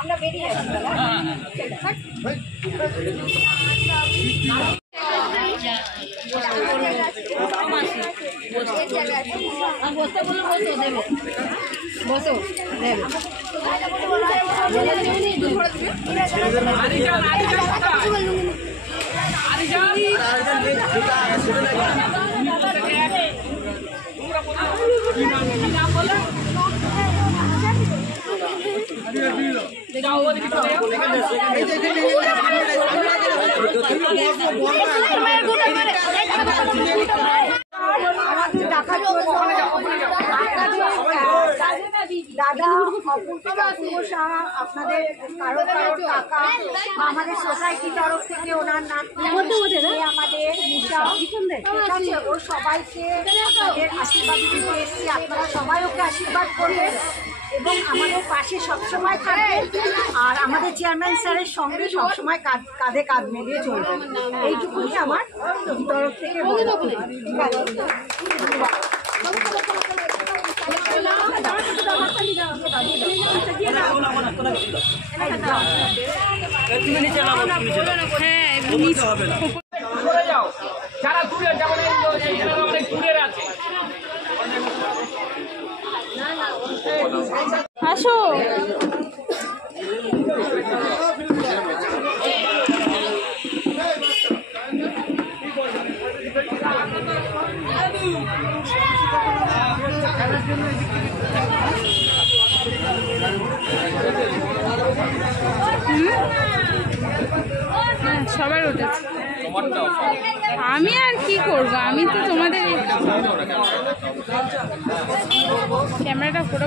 আমরা বেরিয়ে বসো দেবে দাদা আপনাদের কারো টাকা আমাদের সোসাইটির তরফ থেকে ওনার নাতনি আমাদের ওর সবাইকে আপনাদের আশীর্বাদ দিতে এসেছি। আপনারা সবাই ওকে আশীর্বাদ করবেন এবং আমাদের পাশে সবসময় থাকবেন আর আমাদের চেয়ারম্যান স্যারের সঙ্গে সবসময় কাঁধে কাঁধ মিলিয়ে চলবেন। এইটুকুনি আমার তরফ থেকে ঠিক আছে। আসো সবার উঠেছে। আমি আর কি করবো, আমি তো তোমাদের ক্যামেরাটা ফটো